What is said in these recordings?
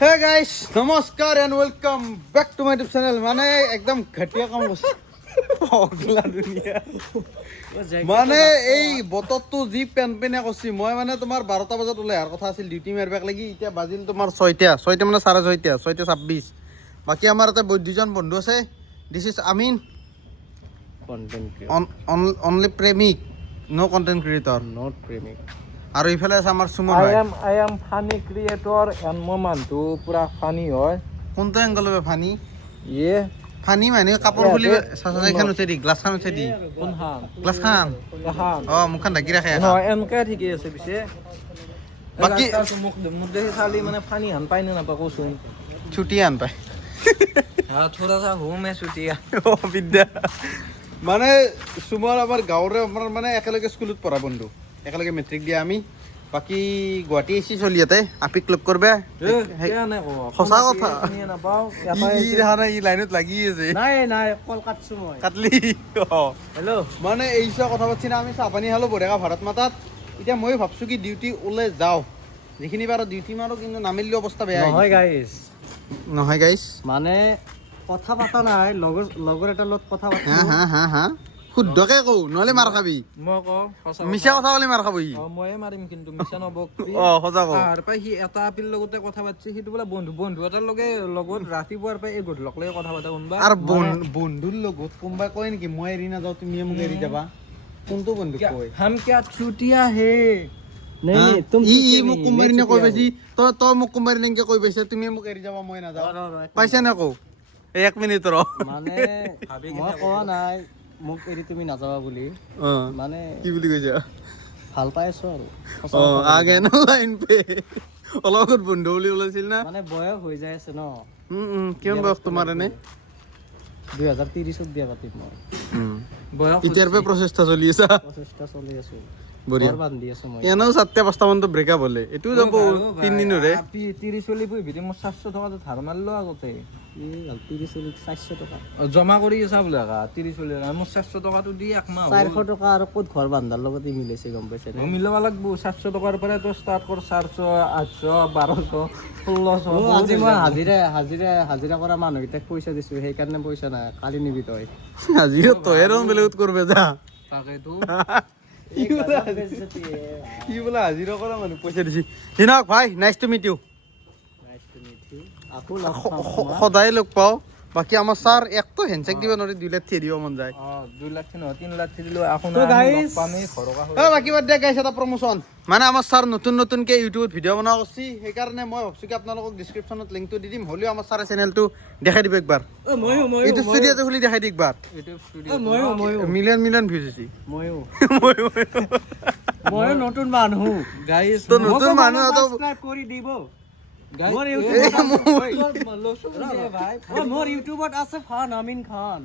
হে গাইস নমস্কাৰ and welcome back to my YouTube channel. মানে একদম ঘাটিয়া কাম কৰিছে অগলা দুনিয়া। মানে এই বতৰটো যি পেনপেনীয়া কৰিছে। মই মানে তোমাৰ 12টা বজাত ওলাই অহাৰ কথা আছিল ডিউটি মাৰিবাক লাগি। এতিয়া বাজিল তোমাৰ 6টা মানে 6:30, 6:26। বাকী আমাৰ ইয়াতে দুজন বন্ধু আছে। দিছ ইজ আমিন, অনলি প্ৰেমিক, ন' কণ্টেণ্ট ক্ৰিয়েটৰ, নট প্ৰেমিক। আৰু ইফালে আছে আমাৰ সুমন ভাই। I am funny creator and মই মানুহটো পুৰা ফানি হয়। কোনটো এংগলৰ ফানি ইয়ে ফানি মানে কাপোৰ খুলি চাচাইখান উঠে দি গ্লাছখান উঠে দি কোনখান গ্লাছখান এখান মুখখন ঢাকি ৰাখে নহয় এনেকে ঠিকে আছে পিছে বাকী মোক দেখি চালি মানে ফানি হান পাই নে নাপায় কচোন ছুটি আন পায় থোড়া সা হো মে ছুটিয়া বিদ্যা মানে সুমৰ আমাৰ গাঁৱৰে আমাৰ মানে একেলগে স্কুলত পঢ়া বন্ধু, একেলগে মেট্ৰিক দিয়া আমি। বাকী গুৱাহাটী এচি চলি ইয়াতে আপিক লগ কৰবে। সঁচা কথা ই লাইনত লাগি আছে। নাই কল কাটছো মই কাটলি হেল্ল' মানে এইচা কথা পাতিছি না আমি চাহ পানী খালো বঢ়িয়াকৈ ভাৰত মাতাত। এতিয়া মই ভাবছোঁ কি ডিউটি ওলাই যাওঁ, যিখিনি পাৰো ডিউটি মাৰো, কিন্তু নামিলেও অৱস্থা বেয়া নহয় গাইছ। মানে কথা পাতা নাই লগৰ এটাৰ লগত কথা পাতিছো। হা শুদ্ধকে কওঁ নহ'লে মাৰ খাবি। মই কওঁ সঁচা মিছা কথা ক'লে মাৰ খাবি। ময়ে মাৰিম কিন্তু মিছা নবক। সঁচা কওঁ। তাৰ পৰা সি এটা আপিৰ লগতে কথা পাতিছে, সেইটো বোলে বন্ধু এটাৰ লগত ৰাতিপুৱাৰ পৰা এই গধূলকলৈকে কথা পাতা কোনবা। আৰু বন্ধুৰ লগত কোনোবাই কয় নেকি মই এৰি নাযাওঁ তুমিয়ে মোক এৰি যাবা? কোনটো বন্ধু কয়? হাম কিয়া ছুটিয়া হে ই মোক কোনোবাই দিনা কৈ পাইছি, তই মোক কোনোবাই দিনা কৈ পাইছে তুমি মোক এৰি যাবা মই নাযাওঁ, পাইছে নে কওঁ? 1 মিনিট ৰ মানে মই কোৱা নাই মোক এৰি তুমি নাযাবা বুলি, মানে কি বুলি কৈছা? ভাল পাই আছো আৰু আগে ন লাইন পে অলপ বন্ধু বুলি ওলাইছিল না। মানে বয়স হৈ যাই আছে ন। কিমান বয়স তোমাৰ এনে? 2030ত বিয়া পাতিম মই। বয়স এতিয়াৰ পৰা প্ৰচেষ্টা চলি আছে। প্ৰচেষ্টা চলি আছো, বঢ়িয়া। বান্ধি আছো মই। এনেও 4টা-5টা মানতো ব্ৰেকআপ হ'লে এইটো যাব 3 দিনৰে। 30 চলি ভিতৰত মোৰ 400 টকাটো ধাৰ মাৰিলো আগতে। 30 চলি 400 টকা জমা কৰি আছা বোলে 30 চলি মোৰ 400 টকাটো দি একমাহ 400 টকা আৰু ক'ত ঘৰ বান্ধাৰ লগতে মিলাইছে গম পাইছে নে? মিলাব লাগিব 400 টকাৰ পৰা তো ষ্টাৰ্ট কৰ 400 800 1200 1600। আজি মই হাজিৰা কৰা মানুহকেইটাক পইচা দিছো, সেইকাৰণে পইচা নাই। কালি নিবি তই হাজিৰা তই আৰু বেলেগত কৰবে যা। তাকেতো কি বোলে হাজিৰা কৰা মানুহ পইচা দিছি। দিনক ভাই নাইচ টু মিট ইউ। সদায় লগ পাওঁ। বাকী আমাৰ ছাৰ একটো হেণ্ডছেক দিব নোৱাৰি, 2 লাখ থিয় দিব মন যায়। 2 লাখ নহয় 3 লাখ দিলো এখন বাকী বাদ দিয়া গাইছ, এটা প্ৰমোচন মানে আমাৰ ছাৰ নতুনকে ইউটিউবত ভিডিঅ' বনোৱা কৰিছি। সেইকাৰণে মই ভাবছোঁ কি আপোনালোকক ডিছক্ৰিপশ্যনত লিংকটো দি দিম, হ'লেও আমাৰ ছাৰে চেনেলটো দেখাই দিব একবাৰ। ইউটিউব ষ্টুডিঅ'টো খুলি দেখাই দি একবাৰ। মিলিয়ন ভিউজ হৈছে। ময়ো নতুন মানুহ গাইছ, নতুন মানুহ সাবস্ক্ৰাইব কৰি দিব। মোৰ ইউটিউবত আছে ফান আমিন খান,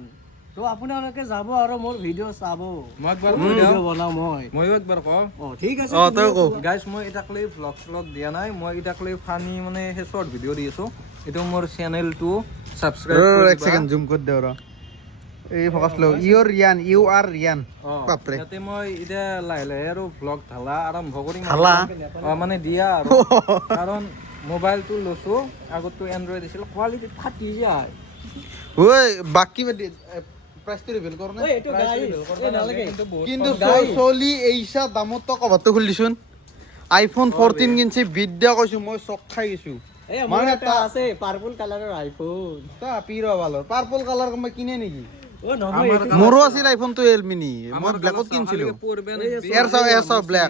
তো আপোনালোকে যাব আৰু মোৰ ভিডিঅ' চাব। মই একবাৰ ভিডিঅ' বনাও, ময়ো একবাৰ কওঁ। ঠিক আছে তই কওঁ গাইছ। মই এটাক লৈ ভ্লগ দিয়া নাই, মই এটাক লৈ ফানি মানে সেই শ্বৰ্ট ভিডিঅ' দি আছোঁ। এইটো মোৰ চেনেলটো ছাবস্ক্ৰাইব কৰি এক ছেকেণ্ড জুম কৰি দে ৰ। এই ফকাছ লও ইউ আৰ ৰিয়ান। বাপৰে ইয়াতে মই এতিয়া লাহে আৰু ভ্লগ ঢালা আৰম্ভ কৰিম। মানে দিয়া আৰু কাৰণ মোবাইলটো লৈছোঁ, আগততো এণ্ড্ৰইড আছিল, কোৱালিটি ফাটি যায়। ঐ বাকী প্ৰাইচটো ৰিভিল কৰ না। কিন্তু চলি এইছা দামত তই কভাৰটো খুলি দিছোন। আইফোন 14 কিনছি, বিদ্যা কৈছো মই চক খাই গৈছো। মানে এটা আছে পাৰ্পল কালাৰৰ আইফোন, তা পিৰ ভালৰ পাৰ্পল কালাৰ মই কিনে নেকি? মোৰো আছিল আইফোন 12 মিনি, মই ব্লেকত কিনছিলো। এয়াৰ চাও ব্লেক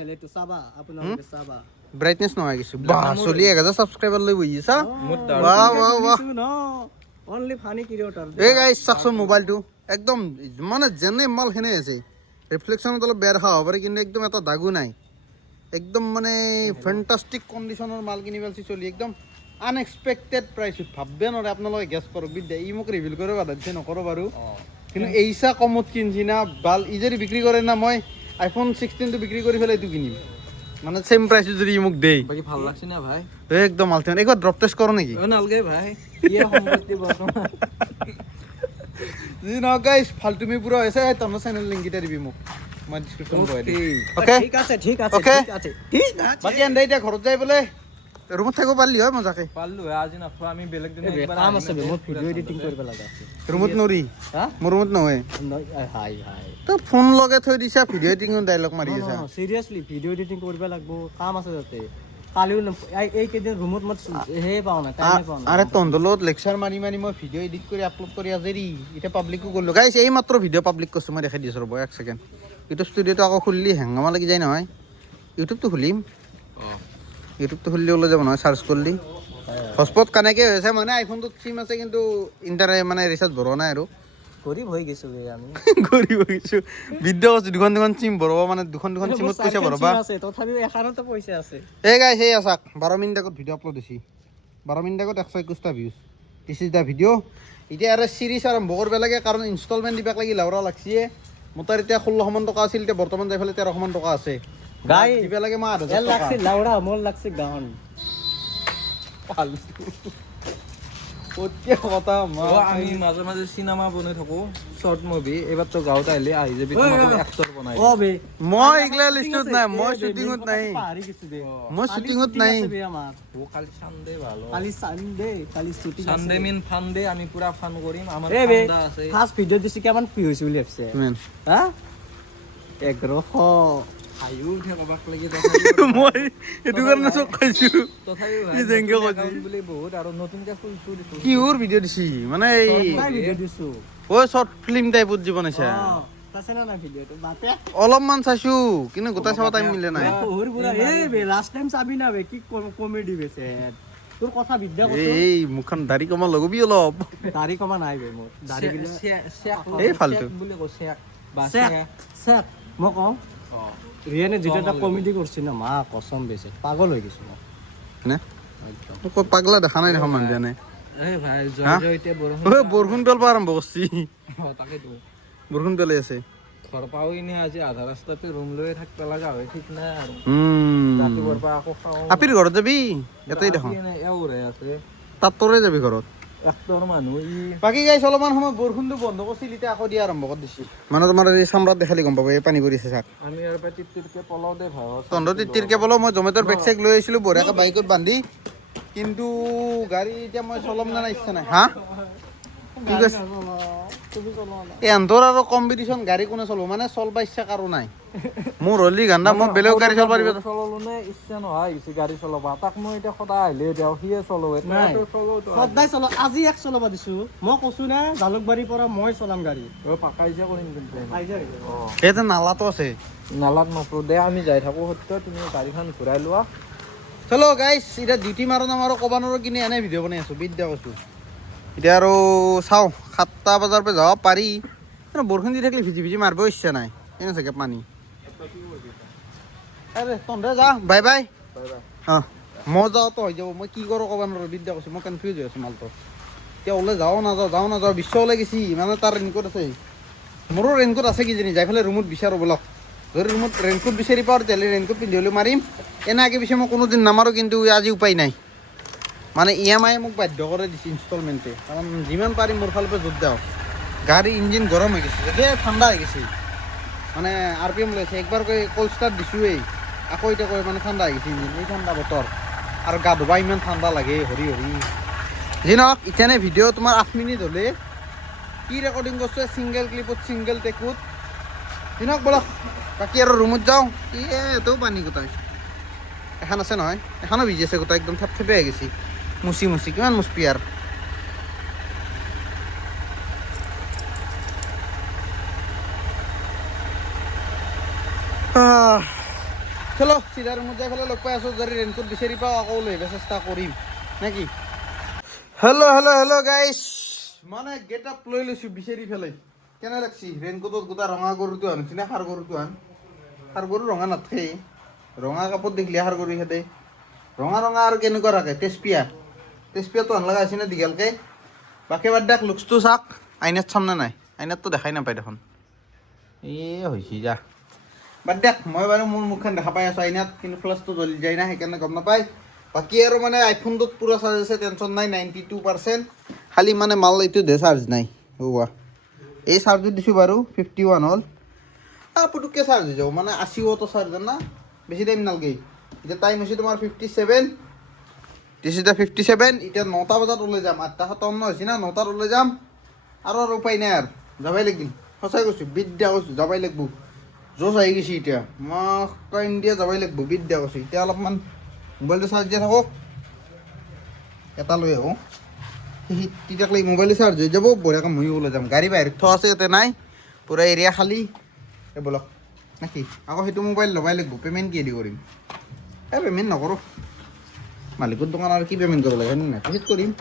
ব্ৰাইটনেছ নহয় কিছু। বাহ চলি 1000 সাবস্ক্ৰাইবাৰ লৈ বহি আছা। বাহ অনলি ফানি ক্ৰিয়েটৰ। এই গাইছ চাকচোন মোবাইলটো একদম মানে যেনে মাল সেনে আছে। ৰিফ্লেকশ্যনত অলপ বেয়া দেখা হ'ব পাৰে, কিন্তু একদম এটা দাগো নাই। একদম মানে ফেণ্টাষ্টিক কণ্ডিশ্যনৰ মাল কিনিব পাৰিছে চলি। একদম আনএক্সপেক্টেড প্ৰাইচত ভাববে নোৱাৰে। আপোনালোকে গেছ কৰক বিদ্যা, ই মোক ৰিভিল কৰিব বাধা দিছে নকৰোঁ বাৰু। কিন্তু এইচা কমত কিনছি না বাল, ই যদি বিক্ৰী কৰে না মই আইফোন 16টো বিক্ৰী কৰি পেলাই এইটো কিনিম। মানে চেম প্ৰাইচত যদি মোক দেই। বাকি ভাল লাগছে না ভাই? একদম আল্টিমেট। একবাৰ ড্ৰপ টেষ্ট কৰো নেকি? নালগে ভাই, ইয়ে সম্পত্তি বৰ্তমান জি ন গাইছ ফালতুমি পুৰা হৈছে। তনৰ চেনেল লিংক এটা দিবি মোক, মই ডিসক্ৰিপচন কৰি দিম। ঠিক আছে বাকী এন্ডাই এতিয়া ঘৰত যাই বোলে ৰুমত থাকিব পাৰিলি হয় মজাকে পাৰলো আজি নাথো আমি বেলেগ দিন একবাৰ কাম আছে বে মোৰ ভিডিঅ' এডিটিং কৰিব লগা আছে ৰুমত নৰি হা মোৰ ৰুমত নহয় হাই হাই তই ফোন লগাই থৈ দিছা ভিডিঅ' এডিটিঙৰ ডাইলগ মাৰি আছা সিৰিয়াসলি ভিডিঅ' এডিটিং কৰিব লাগিব কাম আছে তাতে কালিও এই কেইদিন ৰুমত মই হে পাওঁ না টাইমে পাওঁ না আৰে তহঁতৰ লগত লেকচাৰ মাৰি মাৰি মই ভিডিঅ' এডিট কৰি আপলোড কৰি আজৰি এতিয়া পাব্লিকো কৰিলোঁ গাইছ এই মাত্ৰ ভিডিঅ' পাব্লিক কৰিছোঁ মই দেখাই দিছোঁ ৰ'ব এক ছেকেণ্ড ইউটিউব ষ্টুডিঅ'টো আকৌ খুলিলে হেংগামা লাগি যায় নহয় ইউটিউবটো খুলিম ইউটিউবটো খুলিলে ওলাই যাব নহয় চাৰ্চ কৰিলি হটস্পট কানেক্টে হৈছে মানে আইফোনটোত চিম আছে কিন্তু মানে ৰিচাৰ্জ ভৰোৱা নাই আৰু গৰীব হৈ গৈছো বে আমি গৰীব হৈ গৈছোঁ ভিডিঅ' কৈছোঁ দুখন চিম ভৰাব মানে দুখন চিমত পইচা ভৰাবা আছে তথাপিও এখানতে পইচা আছে এই গাইছ সেই আছাক 12 মিনিট আগত ভিডিঅ' আপলোড দিছি 12 মিনিট আগত 121টা ভিউজ দিছ ইজ দ্য ভিডিঅ' এতিয়া আৰু চিৰিজ আৰম্ভ কৰিব লাগে কাৰণ ইনষ্টলমেণ্ট দিবাক লাগি লাউৰা লাগছে মোৰ তাৰ এতিয়া 1600 মান টকা আছিল এতিয়া বৰ্তমান যাই ফালে 1300 মান টকা আছে গাই দিবা লাগে মই 8000 এল লাগছে লাউড়া মোর লাগছে গান কথা আমি মাজে মাজে চিনেমা বনাই থাকো শর্ট মুভি এবার তো গাঁৱত আহিলে আহি যাবি তোমাক এক্টৰ বনাই ও বে মই এইগিলা লিষ্টত নাই মই শুটিঙত নাই পাহাৰি গেছে বে মই শুটিঙত নাই বে আমার ও কালি সানডে ভালো কালি শুটিং সানডে মিন ফানডে আমি পুরা ফান কৰিম আমাৰ এ বে ঠাণ্ডা আছে ফার্স্ট ভিডিও দিছি কেমন ফি হইছে বলি ভাবছে মেন হ্যাঁ 1100 হাইও উঠে কবাক লাগি মই এইটো কাৰণে চক খাইছোঁ তথাপিও কি যেংকে কৈছি বুলি বহুত আৰু নতুনকে ফুল চুল দিছো কিহৰ ভিডিঅ' দিছি মানে এই নাই ভিডিও দিছো ঐ শৰ্ট ফিল্ম টাইপত জীৱন আছে তাছে না ভিডিওটো বাতে অলপমান চাইছোঁ কিন্তু গোটাই চাব টাইম মিলে নাই ওর পুরা এ বে লাস্ট টাইম চাবি না বে কি কমেডি বেছে তোর কথা বিদ্যা কত এই মুখখন দাড়ি কমা লগবি অলপ দাড়ি কমা নাই বে মোর দাড়ি গিলা এই ফালতু বুলি কৈ শেক বা স্যাক স্যাক মই কওঁ অ রিয়ানে যেটা কমেডি করছি না মা কসম বেছে পাগল হয়ে গেছো মই নে তোক পাগলা দেখা নাই দেখা মানুহ জানে এই ভাই হা? জয় এতিয়া বৰষুণ ঐ বৰষুণ পেলাব আৰম্ভ কৰিছি তাকেতো বৰষুণ পেলাই আছে ঘৰ পাও ইনে আজি আধা ৰাস্তাতে ৰুম লৈ থাকিব লগা হয় ঠিক নাই আৰু ৰাতিপুৱাৰ পৰা আকৌ খাওঁ আপিৰ ঘৰত যাবি ইয়াতেই দেখোন এওৰে আছে তাত তোৰে যাবি ঘৰত এক্টৰ মানুহ ই বাকী গাইছ অলপমান সময় বৰষুণটো বন্ধ কৰিছিল এতিয়া আকৌ দিয়া আৰম্ভ কৰি দিছি মানে তোমাৰ এই চামৰাত দেখালি গম পাব এই পানী পৰিছে চাক আমি ইয়াৰ পৰা টিপটিপকে পলাও দে ভাও তহঁতৰ তিৰকে বলো মই জমেট'ৰ বেগ চেগ লৈ আহিছিলোঁ বঢ়িয়াকৈ বাইকত বান্ধি কিন্তু গাড়ী এতিয়া মই চলাম না ইচ্ছা নাই হা কি কৈছ এই এন্তৰ আৰু কম্পিটিশ্যন গাড়ী কোনে চলাব মানে চলবা ইচ্ছা কাৰো নাই মোৰ হলি গান্দা মই বেলেগ গাড়ী চলাব পাৰিব চলালো নে ইচ্ছা নহয় হৈছে গাড়ী চলাব তাক মই এতিয়া সদায় আহিলে দিওঁ সিয়ে চলাব নাই চলো সদায় চলো আজি এক চলাব দিছো মই কৈছো না জালুকবাৰীৰ পৰা মই চলাম গাড়ী পাকাইছে কৰিম কিন্তু ইয়াতে নালাটো আছে নালাত নপৰো দে আমি যাই থাকো সত্য তুমি গাড়ীখন ঘূৰাই লোৱা চলো গাইছ এতিয়া ডিউটি মাৰো নামাৰো ক'ব নোৱাৰো কিনে এনে ভিডিঅ' বনাই আছোঁ বিদ্যা কৈছোঁ এতিয়া আৰু চাওঁ 7টা বজাৰ পৰা যাব পাৰি কিন্তু বৰষুণ দি থাকিলে ভিজি ভিজি মাৰিব ইচ্ছা নাই এনে চাগে পানী আৰে তহঁতে যা বাই বাই অঁ মই যাওঁতো হৈ যাব মই কি কৰোঁ ক'ব নোৱাৰোঁ বিদ্যা কৈছোঁ মই কনফিউজ হৈ আছোঁ মালটো এতিয়া ওলাই যাওঁ নাযাওঁ বিশ্ব ওলাই গেছি মানে তাৰ ৰেইনকোট আছে মোৰো ৰেইনকোট আছে কিজানি যাই পেলাই ৰুমত বিচাৰোঁ বলক যদি ৰুমত ৰেইনকোট বিচাৰি পাওঁ তেতিয়াহ'লে ৰেইনকোট পিন্ধি হ'লেও মাৰিম এনে আগে পিছে মই কোনোদিন নামাৰোঁ কিন্তু আজি উপায় নাই মানে EMI মোক বাধ্য কৰি দিছে ইনষ্টলমেণ্টে কাৰণ যিমান পাৰিম মোৰ ফালৰ পৰা যোগ দিওঁ গাড়ী ইঞ্জিন গৰম হৈ গৈছে এতিয়া ঠাণ্ডা হৈ গৈছে মানে RPM লৈছে একবাৰ কৈ কল ষ্টাৰ্ট দিছোঁৱেই আকৌ এতিয়া কৈ মানে ঠাণ্ডা হৈ গৈছে ইঞ্জিন এই ঠাণ্ডা বতৰ আৰু গা ধুবা ইমান ঠাণ্ডা লাগে হৰি যি নহওক ইথানে ভিডিঅ' তোমাৰ 8 মিনিট হ'লে কি ৰেকৰ্ডিং কৰিছোঁ ছিংগল ক্লিপত ছিংগল টেকুত যি নহওক বলক বাকী আৰু ৰুমত যাওঁ এতিয়াও পানী গোটাই এখন আছে নহয় এখনো ভিজি আছে গোটাই একদম থেপ থেপে হৈ গৈছে মুচি কিমান মুচপি আৰু চলো চিধা ৰুমত যাই পেলাই লগ পাই আছোঁ যদি ৰেইনকোট বিচাৰি পাওঁ আকৌ লৈ আহিব চেষ্টা কৰিম নেকি হেল্ল' গাইছ মানে গেট আপ লৈ লৈছোঁ বিচাৰি পেলাই কেনে লাগছি ৰেইনকোটত গোটা ৰঙা গৰুটো আনিছি নে সাৰ গৰুটো সাৰ গৰু ৰঙা নাথাকে ৰঙা কাপোৰ দেখিলে সাৰ গৰু সিহঁতে ৰঙা আৰু কেনেকুৱা থাকে তেজপিয়াটো আন লগা আছে নে দীঘলকৈ বাকী বাদ দিয়ক লুকছটো চাওক আইনাত চাম নে নাই আইনাততো দেখাই নাপায় দেখোন হৈছে যা বাদ দিয়ক মই বাৰু মোৰ মুখখন দেখা পাই আছোঁ আইনাত কিন্তু ফ্লাছটো জ্বলি যায় না সেইকাৰণে গম নাপায় বাকী আৰু মানে আইফোনটোত পুৰা চাৰ্জ আছে টেনশ্যন নাই 92% খালি মানে মাল এইটোতহে চাৰ্জ নাই হোৱা এই চাৰ্জত দিছোঁ বাৰু 51 হ'ল পুটুককৈ চাৰ্জ হৈ যাব মানে 80 ৱাটৰ চাৰ্জাৰ না বেছি টাইম নালাগে এতিয়া টাইম হৈছে তোমাৰ 57 দিছ ইজ দ্য 57 এতিয়া 9টা বজাত ওলাই যাম 8টা 57 হৈছে না 9টাত ওলাই যাম আৰু উপায় নাই আৰু যাবই লাগিল সঁচাই কৈছোঁ বিদ্যা কৈছোঁ যাবই লাগিব জোচ আহি গৈছে এতিয়া মই ইণ্ডিয়া যাবই লাগিব বিদ্যা কৈছোঁ এতিয়া অলপমান মোবাইলটো চাৰ্জ দিয়া থাকক এটা লৈ আহোঁ তেতিয়াক মোবাইলটো চাৰ্জ হৈ যাব বঢ়িয়াকৈ ময়ো ওলাই যাম গাড়ী বাহিৰত থোৱা আছে ইয়াতে নাই পূৰা এৰিয়া খালী এই বলক নেকি আকৌ সেইটো মোবাইল ল'বই লাগিব পে'মেণ্ট কি দি কৰিম এই পে'মেণ্ট নকৰোঁ মালিকৰ দোকান আৰু কি পে'মেণ্ট কৰিব লাগে নাই পিছত কৰিম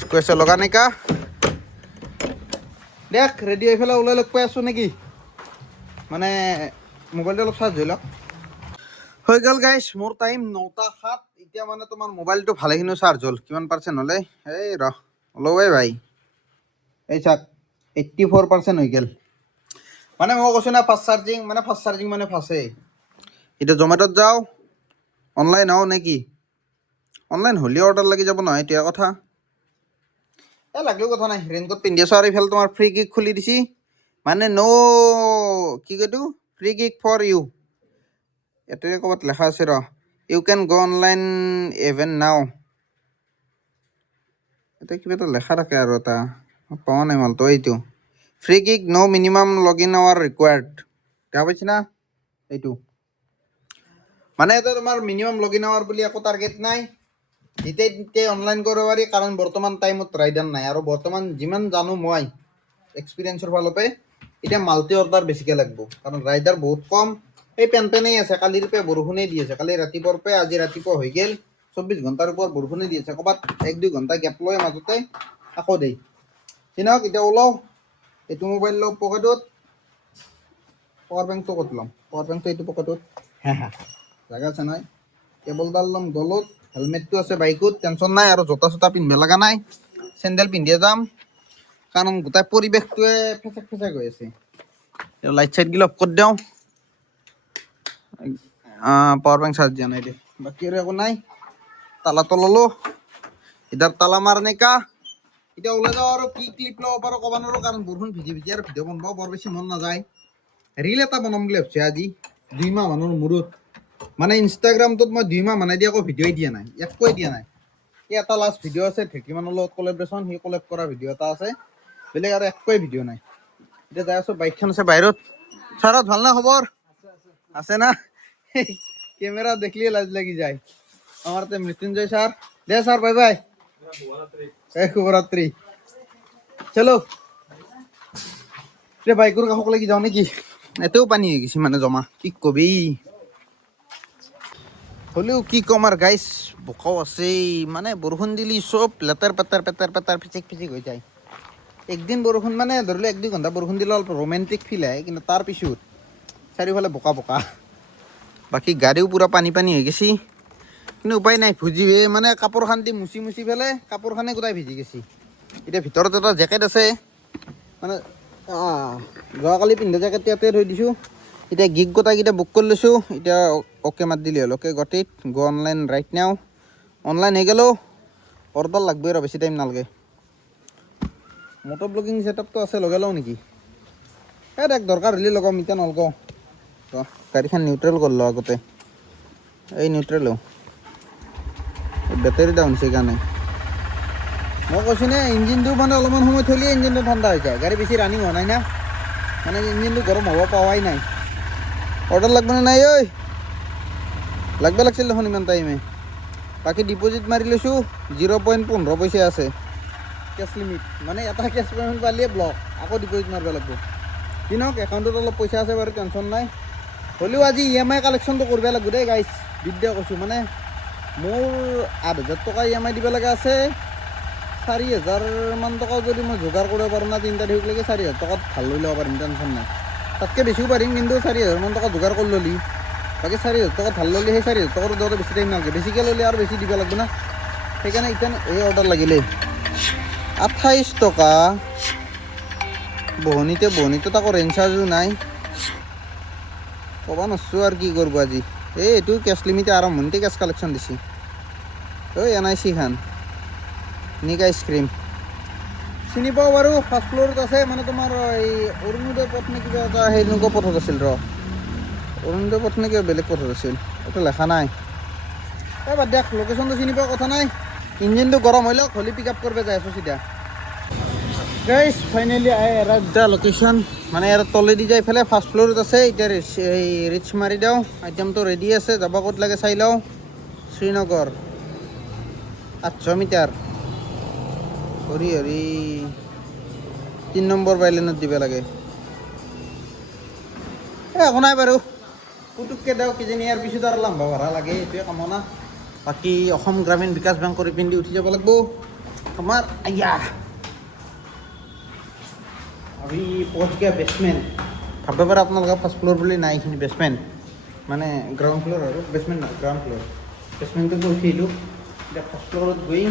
স্কুৱেছে লগা নাই কা দেখ ৰেডি হৈ পেলাই ওলাই লগ পাই আছোঁ নেকি মানে মোবাইলটো অলপ চাৰ্জ হৈ লওক হৈ গ'ল গাইছ মোৰ টাইম 9:07 এতিয়া মানে তোমাৰ মোবাইলটো ভালেখিনি চাৰ্জ হ'ল কিমান পাৰ্চেণ্ট হ'লে এই ৰহ ওলৱাই ভাই এই চাক 84% হৈ গ'ল মানে মই কৈছোঁ না ফাষ্ট চাৰ্জিং মানে ফাৰ্ষ্টেই এতিয়া জমেট'ত যাওঁ অনলাইন হওঁ নে কি অনলাইন হ'লেও অৰ্ডাৰ লাগি যাব নহয় এতিয়া কথা এই লাগলেও কথা নাই ৰেইনকোট পিন্ধি আছোঁ আৰু এইফালে তোমাৰ ফ্ৰী কিক খুলি দিছি মানে কি কয় এইটো ফ্ৰী কিক ফৰ ইউ ইয়াতে ক'ৰবাত লেখা আছে ৰ ইউ কেন গ' অনলাইন ইভেন নাও এতিয়া কিবা এটা লেখা থাকে আৰু এটা পোৱা নাই মালটো এইটো free kick no' minimum log in hour required দেখা পাইছে না এইটো মানে এটা তোমাৰ মিনিমাম লগ ইন আৱাৰ বুলি একো টাৰ্গেট নাই যেতিয়াই অনলাইন কৰিব পাৰি কাৰণ বৰ্তমান টাইমত ৰাইডাৰ নাই আৰু বৰ্তমান যিমান জানো মই এক্সপিৰিয়েঞ্চৰ ফালৰ পৰা এতিয়া মাল্টি অৰ্ডাৰ বেছিকৈ লাগিব কাৰণ ৰাইডাৰ বহুত কম এই পেনপেনেই আছে কালিৰ পৰা বৰষুণেই দি আছে কালি ৰাতিপুৱাৰ পৰা আজি ৰাতিপুৱা হৈ গ'ল 24 ঘণ্টাৰ ওপৰত বৰষুণেই দি আছে ক'ৰবাত 1-2 ঘণ্টা গেপ লৈ মাজতে আকৌ দেই চিনাওক এতিয়া ওলাও এইটো মোবাইল লওঁ পকেটত পাৱাৰ বেংকটো ক'ত ল'ম পাৱাৰ বেংকটো এইটো পকেটত জেগা আছে নহয় কেবলডাল ল'ম গলত হেলমেটটো আছে বাইকত টেনশ্যন নাই আৰু জোতা চোতা পিন্ধিব লগা নাই চেণ্ডেল পিন্ধিয়ে যাম কাৰণ গোটেই পৰিৱেশটোৱে ফেচেক হৈ আছে লাইট চাইটগিলা অফ কৰি দিওঁ পাৱাৰ বেংক চাৰ্জ দিয়া নাই দে বাকী আৰু একো নাই তালাটো ল'লোঁ ইধাৰ তালা মাৰ নে কা এতিয়া ওলাই যাওঁ আৰু কি ক্লিপ ল'ব পাৰোঁ ক'ব নোৱাৰোঁ কাৰণ বৰষুণ ভিজি আৰু ভিডিঅ' বনাব বৰ বেছি মন নাযায় ৰিল এটা বনাম বুলি ভাবিছোঁ আজি 2 মাহ মানুহৰ মূৰত মানে ইনষ্টাগ্ৰামটোত মই 2 মাহ মানে দি আকৌ ভিডিঅ'ই দিয়া নাই একোৱেই দিয়া নাই এই এটা লাষ্ট ভিডিঅ' আছে ঢেকীমানৰ লগত কলেবৰেশ্যন সেই কলেব কৰা ভিডিঅ' এটা আছে বেলেগ আৰু একোৱেই ভিডিঅ' নাই এতিয়া যাই আছোঁ বাইকখন আছে বাহিৰত ছাৰত ভাল না খবৰ আছে না কেমেৰা দেখিলে লাজ লাগি যায় আমাৰ মৃত্যুঞ্জয় ছাৰ দে ছাৰ বাই বাই শুভৰাত্ৰি চলো এতিয়া বাইকৰ কাষক লাগি যাওঁ নেকি এতেও পানী হৈ গৈছে মানে জমা কি কবি হ'লেও কি ক'ম আৰু গাইছ বোকাও আছেই মানে বৰষুণ দিলি চব লেতেৰ পেতেৰ ফিচিক হৈ যায় একদিন বৰষুণ মানে ধৰিলে 1-2 ঘণ্টা বৰষুণ দিলে অলপ ৰোমেণ্টিক ফিল আহে কিন্তু তাৰ পিছত চাৰিওফালে বোকা বাকী গাড়ীও পূৰা পানী হৈ গৈছে কিন্তু উপায় নাই ভিজি মানে কাপোৰ খান দি মুচি পেলাই কাপোৰখানে গোটেই ভিজি গৈছে এতিয়া ভিতৰত এটা জেকেট আছে মানে যোৱাকালি পিন্ধা জেকেট ইয়াতে থৈ দিছোঁ এতিয়া গিগ গোটাইকেইটা বুক কৰি লৈছোঁ এতিয়া অ'কে মাত দিলে হ'ল অ'কে গটেইত গ' অনলাইন ৰাইট নাও অনলাইন হৈ গ'লো অৰ্ডাৰ লাগবই আৰু বেছি টাইম নালাগে মটৰ ব্লগিং ছেটআপটো আছে লগাই লওঁ নেকি এই দেখ দৰকাৰ হ'লে লগাম এতিয়া নলগাওঁ গাড়ীখন নিউট্ৰেল কৰি লওঁ আগতে এই নিউট্ৰেল বেটাৰী ডাউন হৈছে সেইকাৰণে মই কৈছোঁ নে ইঞ্জিনটো মানে অলপমান সময় থ'লেই ইঞ্জিনটো ঠাণ্ডা হৈ যায় গাড়ী বেছি ৰানিং হোৱা নাই না মানে ইঞ্জিনটো গৰম হ'ব পোৱাই নাই অৰ্ডাৰ লাগবনে নাই ঐ লাগব লাগিছিল দেখোন ইমান টাইমে বাকী ডিপজিট মাৰি লৈছোঁ 0.15 পইচা আছে কেছ লিমিট মানে এটা কেছ পে'মেণ্ট পালিয়ে ব্লক আকৌ ডিপজিট মাৰিব লাগিব কিনক একাউণ্টত অলপ পইচা আছে বাৰু টেনশ্যন নাই হ'লেও আজি EMI কালেকশ্যনটো কৰিব লাগিব দেই গাইছ বিদ্যা কৈছোঁ মানে মোৰ 8,000 টকা EMI দিব লগা আছে 4,000 মান টকা যদি মই যোগাৰ কৰিব পাৰোঁ না 3 তাৰিখলৈকে 4,000 টকাত ভাল লৈ ল'ব পাৰিম টেনশ্যন নাই তাতকৈ বেছিও পাৰিম কিন্তু 4,000 মান টকা যোগাৰ কৰি ল'লি বাকী 4,000 টকাত ভাল ল'লি সেই 4,000 টকাটো দিওঁতে বেছি টাইম নালাগে বেছিকৈ ল'লে আৰু বেছি দিব লাগিব না সেইকাৰণে এতিয়া এই অৰ্ডাৰ লাগিলে 28 টকা বহনীতে তাকো ৰেঞ্জ চাৰ্জো নাই ক'ব নোৱাৰিছোঁ আৰু কি কৰিব আজি এইটো কেছ লিমিটে আৰম্ভণিতে কেছ কালেকশ্যন দিছে NIC খান নিক আইচক্ৰীম চিনি পাওঁ বাৰু ফাৰ্ষ্ট ফ্ল'ৰত আছে মানে তোমাৰ এই অৰুণোদয় পথ নে কিবা এটা সেনেকুৱা পথত আছিল অৰুণোদয় পথ নে কিবা বেলেগ পথত আছিল এইটো লেখা নাই বাদ দিয়ক লোকেশ্যনটো চিনি পোৱা কথা নাই ইঞ্জিনটো গৰম হৈ লওক হ'লে পিক আপ কৰিব যাই আছোঁ চিধা guys finally I arrive the location মানে ইয়াৰ তলেদি যাই পেলাই ফাৰ্ষ্ট ফ্ল'ৰত আছে এতিয়া ৰিচ মাৰি দিওঁ আইটেমটো ৰেডি আছে যাব ক'ত লাগে চাই লওঁ শ্ৰীনগৰ 800 মিটাৰ হৰি 3 নম্বৰ বাইলেনত দিব লাগে একো নাই বাৰু পুতুককৈ দিওঁ কিজানি ইয়াৰ পিছত আৰু লাম্বা ভাড়া লাগে এইটোৱে কামনা বাকী অসম গ্ৰামীণ বিকাশ বেংক কৰি পিন্ধি উঠি যাব লাগিব আমাৰ আয়া আমি পहुंच गया বেসমেন্ট ভাবব পাৰে আপোনালোকে ফাৰ্ষ্ট ফ্ল'ৰ বুলি নাই এইখিনি বেসমেন্ট মানে গ্ৰাউণ্ড ফ্ল'ৰ আৰু বেসমেন্ট নহয় গ্ৰাউণ্ড ফ্ল'ৰ বেসমেন্টটো উঠি আহিলোঁ এতিয়া ফাৰ্ষ্ট ফ্ল'ৰত গৈ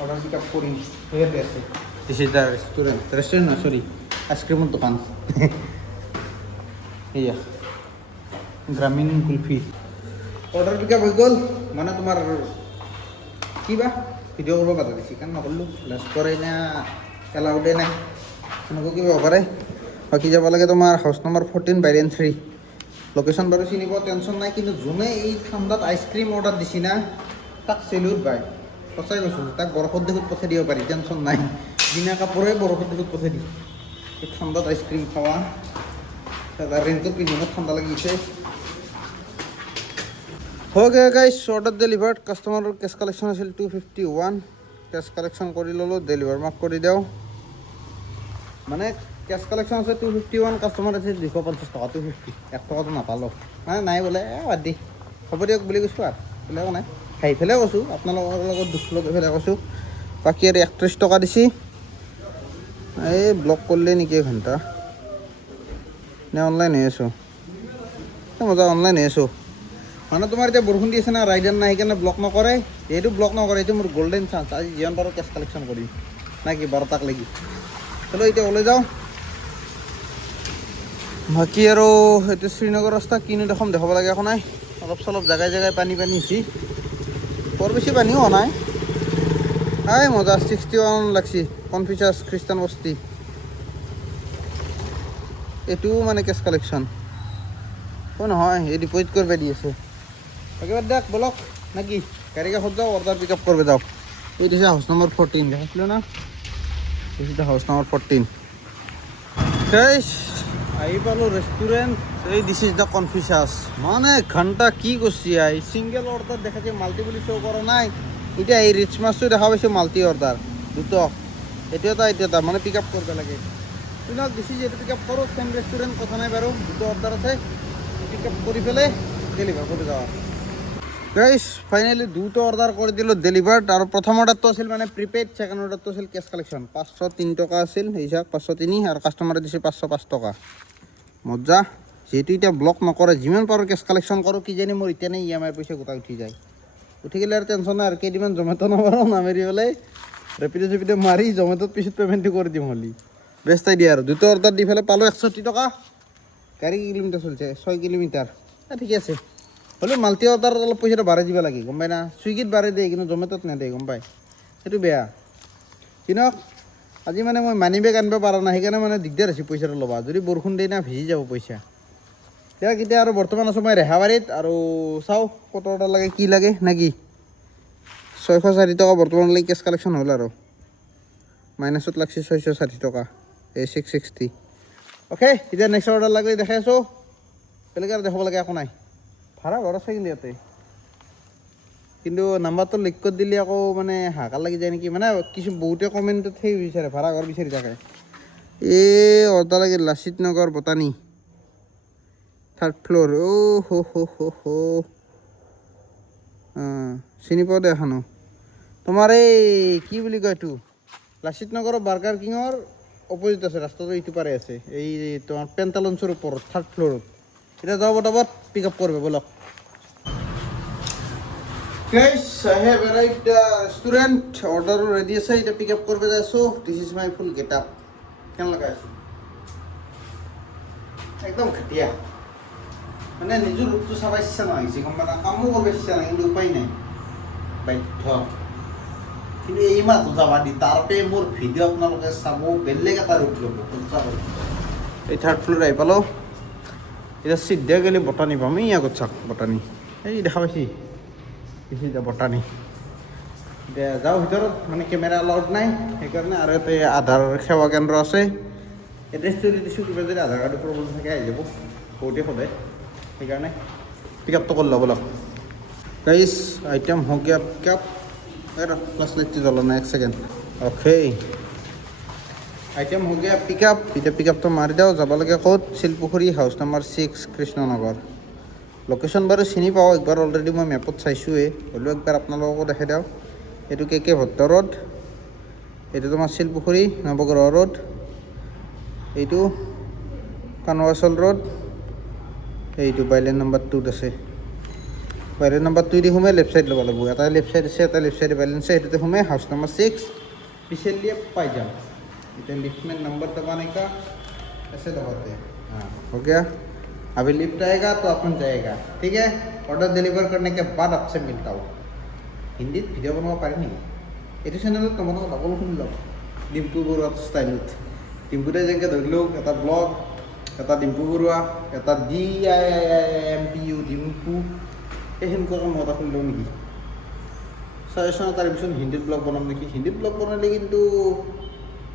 অৰ্ডাৰ পিক আপ কৰিম সেইয়াতে আছে দিছ ইজ দ্য ৰেষ্টুৰেণ্ট নহয় চৰি আইচক্ৰীমৰ দোকান সেয়া গ্ৰামীণ কুলফি অৰ্ডাৰ পিক আপ হৈ গ'ল মানে তোমাৰ কিবা ভিডিঅ' কৰিব বাধা দিছে কাৰণ নকৰিলোঁ লাষ্ট কৰে না এলাউডে নাই এনেকুৱা কিবা হ'ব পাৰে বাকী যাব লাগে তোমাৰ হাউচ নম্বৰ 14 বাইলেন 3 লোকেশ্যন বাৰু চিনি পোৱা টেনশ্যন নাই কিন্তু যোনে এই ঠাণ্ডাত আইচক্ৰীম অৰ্ডাৰ দিছি না তাক চেলিউট বাই সঁচাই কৈছোঁ তাক বৰফত দেখোঁ পঠাই দিব পাৰি টেনশ্যন নাই বিনা কাপোৰে বৰফত দেখোঁ পঠাই দিম এই ঠাণ্ডাত আইচক্ৰীম খাৱা ৰেইনকোট পিন্ধি মোৰ ঠাণ্ডা লাগিছে হৈ গ'ল গাইজ অৰ্ডাৰ ডেলিভাৰ্ড কাষ্টমাৰৰ কেছ কালেকশ্যন আছিল 251 কেছ কালেকশ্যন কৰি ল'লোঁ ডেলিভাৰ মাৰ্ক কৰি দিওঁ মানে কেছ কালেকশ্যন আছে 251 কাষ্টমাৰ আছে 250 টকা 250 1 টকাটো নাপালোঁ মানে নাই বোলে বাদ দি হ'ব দিয়ক বুলি কৈছোঁ আৰু বোলে একো নাই খাই পেলাই কৈছোঁ আপোনালোকৰ লগত দুখ লগাই পেলাই কৈছোঁ বাকী আৰু 31 টকা দিছি এই ব্লক কৰিলে নেকি এঘণ্টা নে অনলাইন হৈ আছোঁ মজা অনলাইন হৈ আছোঁ মানে তোমাৰ এতিয়া বৰষুণ দি আছে না ৰাইডাৰ নাই সেইকাৰণে ব্লক নকৰে এইটো ব্লক নকৰে এইটো মোৰ গল্ডেন চান্স আজি যিমান পাৰোঁ কেছ কালেকশ্যন কৰিম না কি 12 টাক লাগি চলো এতিয়া ওলাই যাওঁ বাকী আৰু এইটো শ্ৰীনগৰ ৰাস্তা কিনো দেখাব লাগে একো নাই অলপ চলপ জেগাই জেগাই পানী হৈছে বৰ বেছি পানীও হোৱা নাই আই মজা 61 লাগছি কনফিউচাৰ্ছ খ্ৰীষ্টান বস্তি এইটোও মানে কেছ কালেকশ্যন অ' নহয় এই ডিপ'জিট কৰিব দি আছে একেবাৰে দেখ বলক নাকি গাড়ী কাষত যাওঁ অৰ্ডাৰ পিক আপ কৰিব যাওঁ এই দিছে হাউচ নম্বৰ 14 দেখাইছিলোঁ না এইটো হাউচ নম্বৰ 14 গাইজ আহি পালোঁ ৰেষ্টুৰেণ্ট এই দিছ ইজ দ্য কনফিউচাৰ্ছ মানে ঘণ্টা কি কৰিছে আই ছিংগল অৰ্ডাৰ দেখাইছে মাল্টি বুলি শ্ব' কৰা নাই এতিয়া এই ৰিচ মাছটো দেখা পাইছোঁ মাল্টি অৰ্ডাৰ দুটা এইটো এটা মানে পিক আপ কৰিব লাগে কিন্তু দিছ ইজ এইটো পিক আপ কৰোঁ চেম ৰেষ্টুৰেণ্ট কথা নাই বাৰু দুটা অৰ্ডাৰ আছে পিক আপ কৰি পেলাই ডেলিভাৰ কৰি যাওঁ গাইজ ফাইনেলি দুটা অৰ্ডাৰ কৰি দিলোঁ ডেলিভাৰ্ড আৰু প্ৰথম অৰ্ডাৰটো আছিল মানে প্ৰিপেইড ছেকেণ্ড অৰ্ডাৰটো আছিল কেছ কালেকশ্যন 503 টকা আছিল হিচাপ 503 আৰু কাষ্টমাৰে দিছে 505 টকা মজা যিহেতু এতিয়া ব্লক নকৰে যিমান পাৰোঁ কেছ কালেকশ্যন কৰোঁ কিজানি মোৰ এতিয়া নাই EMI পইচা গোটাই উঠি যায় উঠি গ'লে আৰু টেনশ্যন নাই আৰু কেইদিনমান জমেট' নামাৰোঁ নামেৰি পেলাই ৰেপিডো মাৰি জমেট'ত পিছত পে'মেণ্টটো কৰি দিম হ'লি বেষ্ট আইডিয়া আৰু দুটা অৰ্ডাৰ দি পেলাই পালোঁ 130 টকা গাড়ী কিলোমিটাৰ চলিছে 6 কিলোমিটাৰ ঠিকে আছে হ'লেও মাল্টি অৰ্ডাৰত অলপ পইচাটো বাঢ়াই দিব লাগে গম পাই না ছুইগিত বাঢ়াই দিয়ে কিন্তু জমেট'ত নেদেয় গম পায় সেইটো বেয়া কিন্তু আজি মানে মই মানি বেগ আনিব পৰা নাই সেইকাৰণে মানে দিগদাৰ হৈছে পইচাটো ল'বা যদি বৰষুণ দিয়ে না ভিজি যাব পইচা এতিয়া আৰু বৰ্তমান আছোঁ মই ৰেহাবাৰীত আৰু চাওঁ ক'ত অৰ্ডাৰ লাগে কি লাগে নে কি 660 টকা বৰ্তমানলৈকে কেছ কালেকশ্যন হ'ল আৰু মাইনাছত লাগছে 660 টকা এই 660 অ'কে এতিয়া নেক্সট অৰ্ডাৰ লাগিলে দেখাই আছোঁ বেলেগ আৰু দেখাব লাগে একো নাই ভাড়া ঘৰ আছে কিন্তু ইয়াতে কিন্তু নাম্বাৰটো লিক কৰি দিলে আকৌ মানে হাকাৰ লাগি যায় নেকি মানে কিছু বহুতে কমেণ্টত সেই বিচাৰে ভাড়া ঘৰ বিচাৰি থাকে এই অৰ্ডাৰ লাগে লাচিত নগৰ বটানী 3rd ফ্ল'ৰ চিনি পাওঁ দে এখনো তোমাৰ এই কি বুলি কয় এইটো লাচিত নগৰৰ বাৰ্গাৰ কিঙৰ অপজিট আছে ৰাস্তাটো এইটো পাৰে আছে এই তোমাৰ পেণ্টালন্সৰ ওপৰত 3rd ফ্ল'ৰত এতিয়া যাওঁ বটাবত পিক আপ কৰিব বলক Guys, I have arrived the restaurant. Order ready আছে এটা পিক আপ কৰিব যাইছো this is my full get up কেন লাগাইছো একদম ঘটিয়া মানে নিজৰ ৰূপটো চাব ইচ্ছা নহয় গম পালা কামো কৰিব ইচ্ছা নাই কিন্তু উপায় নাই বাধ্য কিন্তু এই মাহটো যাবা দি তাৰপে মোৰ ভিডিঅ' আপোনালোকে চাব বেলেগ এটা ৰূপ ল'ব এই 3rd ফ্ল'ৰ আহি পালোঁ এতিয়া চিধা গ'লে বটানী পাম এই আগত চাওক বটানী এই দেখা পাইছি পিছি যাব টানি এতিয়া যাওঁ ভিতৰত মানে কেমেৰা এলাউড নাই সেইকাৰণে আৰু ইয়াতে আধাৰ সেৱা কেন্দ্ৰ আছে এড্ৰেছটো দি দিছোঁ কিবা যদি আধাৰ কাৰ্ডৰ প্ৰব্লেম থাকে আহি যাব বহুতেই সদায় সেইকাৰণে পিক আপটো কৰি ল'ব লওক গাইছ আইটেম হওক গিয়া পিক আপ প্লাছ লাইটটো জ্বলা নাই 1 ছেকেণ্ড অ'কে আইটেম হওক গিয়া পিক আপ এতিয়া পিক আপটো মাৰি দিওঁ যাব লাগে ক'ত Silpukhuri house number 6 Krishnanagar location বাৰু চিনি পাওঁ একবাৰ অলৰেডি মই মেপত চাইছোঁৱেই হ'লেও একবাৰ আপোনালোককো দেখাই দিওঁ এইটো কে ভট্ট ৰোড এইটো তোমাৰ শিলপুখুৰী নৱগ্ৰহ ৰোড এইটো কানৱাচল ৰোড এইটো বাইলেন নম্বৰ 2ত আছে বাইলেন নম্বৰ 2 দি সোমাই লেফ্ট ছাইড ল'ব লাগিব এটা লেফ্ট ছাইড আছে এটা লেফ্ট ছাইডে বাইলেন আছে সেইটোতে সোমাই হাউচ নম্বৰ 6 পিছে लिए पाई जाओ इधर लिफ्ट में नंबर दबाने का ऐसे दबाते हैं हाँ हो गया अभी लिफ्ट आएगा तो अपन जाएगा ठीक है ऑर्डर डिलीवर करने के बाद आपसे मिलता हूँ हिंदी भिडिओ बनवा पारि नहीं এইটো চেনেলত নবনাওঁ লগৰ শুনি লওক ডিম্পু বৰুৱা ষ্টাইলত ডিম্পুতে যেনেকৈ ধৰি লওক এটা ব্লগ এটা ডিম্পু বৰুৱা এটা DIMPU ডিম্পু এই সেনেকুৱাকৈ মই এটা খুলি লওঁ নেকি ছাজেশ্যন তাৰ পিছত হিন্দীত ব্লগ বনাম নেকি হিন্দীত ব্লগ বনালে কিন্তু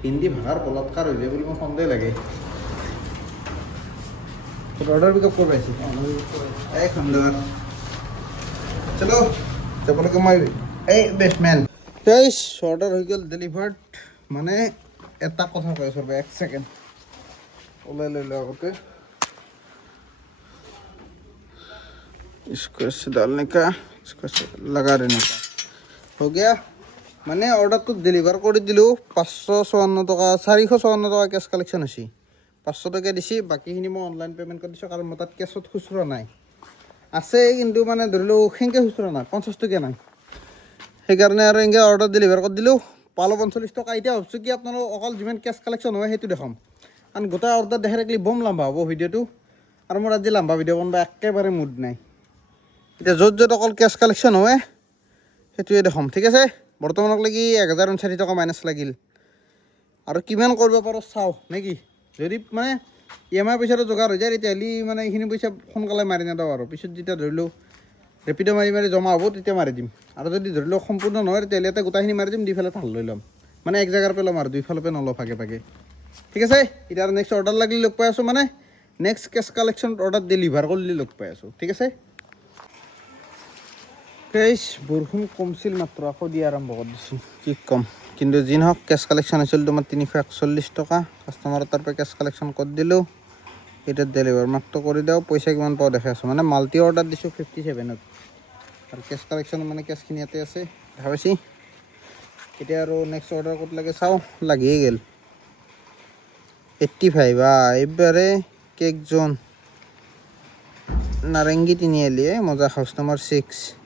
হিন্দী ভাষাৰ বলৎকাৰ হৈ যায় বুলি মোৰ সন্দেহ লাগে অৰ্ডাৰ পিক আপ কৰিব পাইছোঁ এই ধন্যবাদ চলো যাবলৈকে মই এই বেষ্টমেন গাইছ অৰ্ডাৰ হৈ গ'ল ডেলিভাৰ্ড মানে এটা কথা কৈ আছোঁ 1 ছেকেণ্ড ওলাই লৈ লওঁ আগতে इसको ऐसे डालने का इसको ऐसे लगा देने का हो गया মানে অৰ্ডাৰটো ডেলিভাৰ কৰি দিলোঁ 554 টকা 454 টকা কেছ কালেকশ্যন হৈছে 500 টকা দিছি বাকীখিনি মই অনলাইন পে'মেণ্ট কৰি দিছোঁ কাৰণ মোৰ তাত কেছত খুচুৰা নাই আছে কিন্তু মানে ধৰিলোঁ সেনেকৈ খুচুৰা নাই 50 টকা নাই সেইকাৰণে আৰু এনেকৈ অৰ্ডাৰ ডেলিভাৰ কৰি দিলোঁ পালোঁ 45 টকা এতিয়া ভাবছোঁ কি আপোনালোক অকল যিমান কেছ কালেকশ্যন হয় সেইটো দেখাম কাৰণ গোটেই অৰ্ডাৰ দেখাই থাকিলে বম লম্বা হ'ব ভিডিঅ'টো আৰু মোৰ আজি লম্বা ভিডিঅ' বনাব একেবাৰে মুড নাই এতিয়া য'ত য'ত অকল কেছ কালেকশ্যন হয় সেইটোৱে দেখাম ঠিক আছে বৰ্তমানলৈকে 1040 টকা মাইনাছ লাগিল আৰু কিমান কৰিব পাৰোঁ চাওঁ নে কি যদি মানে EMI পইচাটো যোগাৰ হৈ যায় তেতিয়াহ'লে মানে এইখিনি পইচা সোনকালে মাৰি নেদাওঁ আৰু পিছত যেতিয়া ধৰিলোঁ ৰেপিড' মাৰি মাৰি জমা হ'ব তেতিয়া মাৰি দিম আৰু যদি ধৰি লওক সম্পূৰ্ণ নহয় তেতিয়াহ'লে ইয়াতে গোটেইখিনি মাৰি দিম দুইফালে ঢাল লৈ ল'ম মানে এক জেগাৰ পৰা ল'ম আৰু দুইফালৰ পৰা নলওঁ ভাগে ভাগে ঠিক আছে এতিয়া আৰু নেক্সট অৰ্ডাৰ লাগিলে লগ পাই আছোঁ মানে নেক্সট কেছ কালেকশ্যনত অৰ্ডাৰ ডেলিভাৰ কৰিলে লগ পাই আছোঁ ঠিক আছে গাইছ বৰষুণ কমছিল মাত্ৰ আকৌ দিয়া আৰম্ভ কৰি দিছোঁ কি কম কিন্তু যি নহওক কেছ কালেকশ্যন হৈছিল তোমাৰ 341 টকা কাষ্টমাৰৰ তাৰ পৰা কেছ কালেকশ্যন কৰি দিলোঁ এতিয়া ডেলিভাৰ মাত্ৰ কৰি দিওঁ পইচা কিমান পাওঁ দেখাই আছোঁ মানে মাল্টি অৰ্ডাৰ দিছোঁ 57ত আৰু কেছ কালেকশ্যন মানে কেছখিনি ইয়াতে আছে দেখা পাইছি এতিয়া আৰু নেক্সট অৰ্ডাৰ ক'ত লাগে চাওঁ লাগিয়ে গ'ল 85 এইবাৰে কেক জোন নাৰেংগী তিনিআলি মজা হাউচ নম্বৰ 6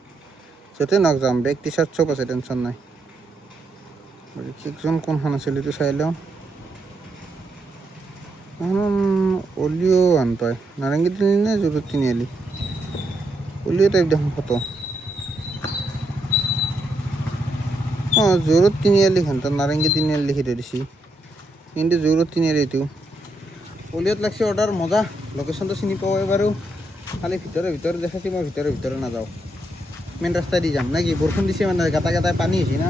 য'তে নক যাম বেগ টি চাৰ্ট চব আছে টেনশ্যন নাই কেকজন কোনখন আছিল এইটো চাই লওঁ অলিঅ' আন পায় নাৰেংগী তিনিআলি নে জোৰত তিনিআলি অলিঅ' টাইপ দেখোন ফটো অঁ জোৰত তিনিআলি খান তাত নাৰেংগী তিনিআলি লিখি থৈ দিছি কিন্তু জোৰত তিনিআলি এইটো অলিঅ'ত লাগছে অৰ্ডাৰ মজা লোকেশ্যনটো চিনি পাওঁ বাৰু খালি ভিতৰে দেখাইছি মই ভিতৰে নাযাওঁ মেইন ৰাস্তা দি যাম নে কি বৰষুণ দিছে মানে গাটা গাটাই পানী হৈছে না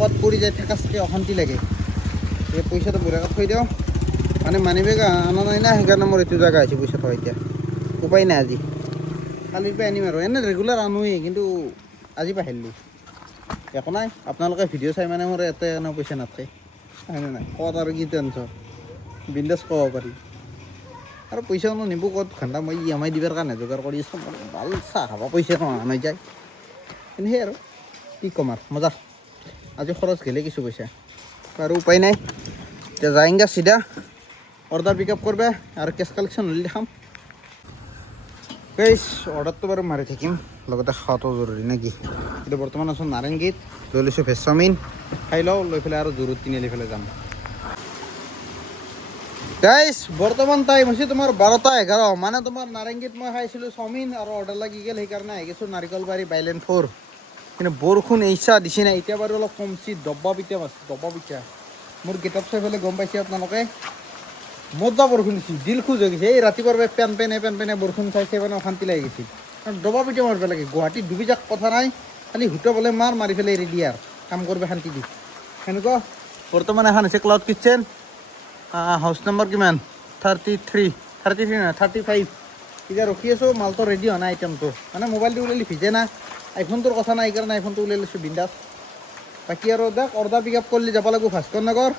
ক'ত পৰি যায় ঠেকাচকে অশান্তি লাগে এই পইচাটো বঢ়িয়াকৈ থৈ দিওঁ মানে মানি বেগ অনা নাই না সেইকাৰণে মোৰ এইটো জেগা হৈছে পইচা থোৱা এতিয়া উপায় নাই আজি কালিৰ পৰা আনিম আৰু এনে ৰেগুলাৰ আনোৱেই কিন্তু আজি পাহৰিলোঁ একো নাই আপোনালোকে ভিডিঅ' চাই মানে মোৰ ইয়াতে এনেও পইচা নাথাকে হয়নে নাই ক'ত আৰু কি টেনশ্যন বিন্দাছ ক'ব পাৰি আৰু পইচা নিব ক'ত ঘণ্টা মই EMI দিবৰ কাৰণে যোগাৰ কৰি আছোঁ ভাল চাহ খাব পইচা নাই যায় কিন্তু সেই আৰু কি ক'ম আৰু মজা আজি খৰচ গ'লে কিছু পইচা আৰু উপায় নাই এতিয়া যায়গা চিধা অৰ্ডাৰ পিক আপ কৰবা আৰু কেছ কালেকশ্যন হ'লে দেখাম গাইছ অৰ্ডাৰটো বাৰু মাৰি থাকিম লগতে খোৱাটো জৰুৰী নে কি এতিয়া বৰ্তমান আছোঁ নাৰেংগীত লৈ লৈছোঁ ভেজ চাওমিন খাই লওঁ লৈ পেলাই আৰু জোৰত তিনিআলি ফালে যাম গাইছ বৰ্তমান টাইম হৈছে তোমাৰ 12:11 মানে তোমাৰ নাৰেংগীত মই খাইছিলোঁ চাওমিন আৰু অৰ্ডাৰ লাগি গ'ল সেইকাৰণে আহি গৈছোঁ নাৰিকলবাৰী বাইলেন 4 কিন্তু বৰষুণ এইচা দিছে নাই এতিয়া বাৰু অলপ কমছি দবা পিঠা মোৰ গেটআপ চাই পেলাই গম পাইছে আপোনালোকে মজা বৰষুণ দিছে দিল খোজ হৈ গৈছে এই ৰাতিপুৱাৰ পৰা পেন পেনে বৰষুণ চাইছে মানে অশান্তি লাগি গৈছিল আৰু দবা পিঠা মাৰিব লাগে গুৱাহাটীত ডুবি যাক কথা নাই খালি হুটা বলে মাৰি পেলাই এৰি দিয়ে আৰু কাম কৰিব শান্তি দি সেনেকুৱা বৰ্তমান এখন হৈছে ক্লাউড কিটচেন হাউচ নম্বৰ কিমান 33 নহয় 35 এতিয়া ৰখি আছোঁ মালটো ৰেডি হোৱা নাই আইটেমটো মানে মোবাইলটো ওলালি ভিজে না আইফোনটোৰ কথা নাই সেইকাৰণে আইফোনটো ওলাই লৈছোঁ বিন্দাছ বাকী আৰু দেখ অৰ্ডাৰ পিক আপ কৰিলে যাব লাগিব ভাস্কৰ নগৰ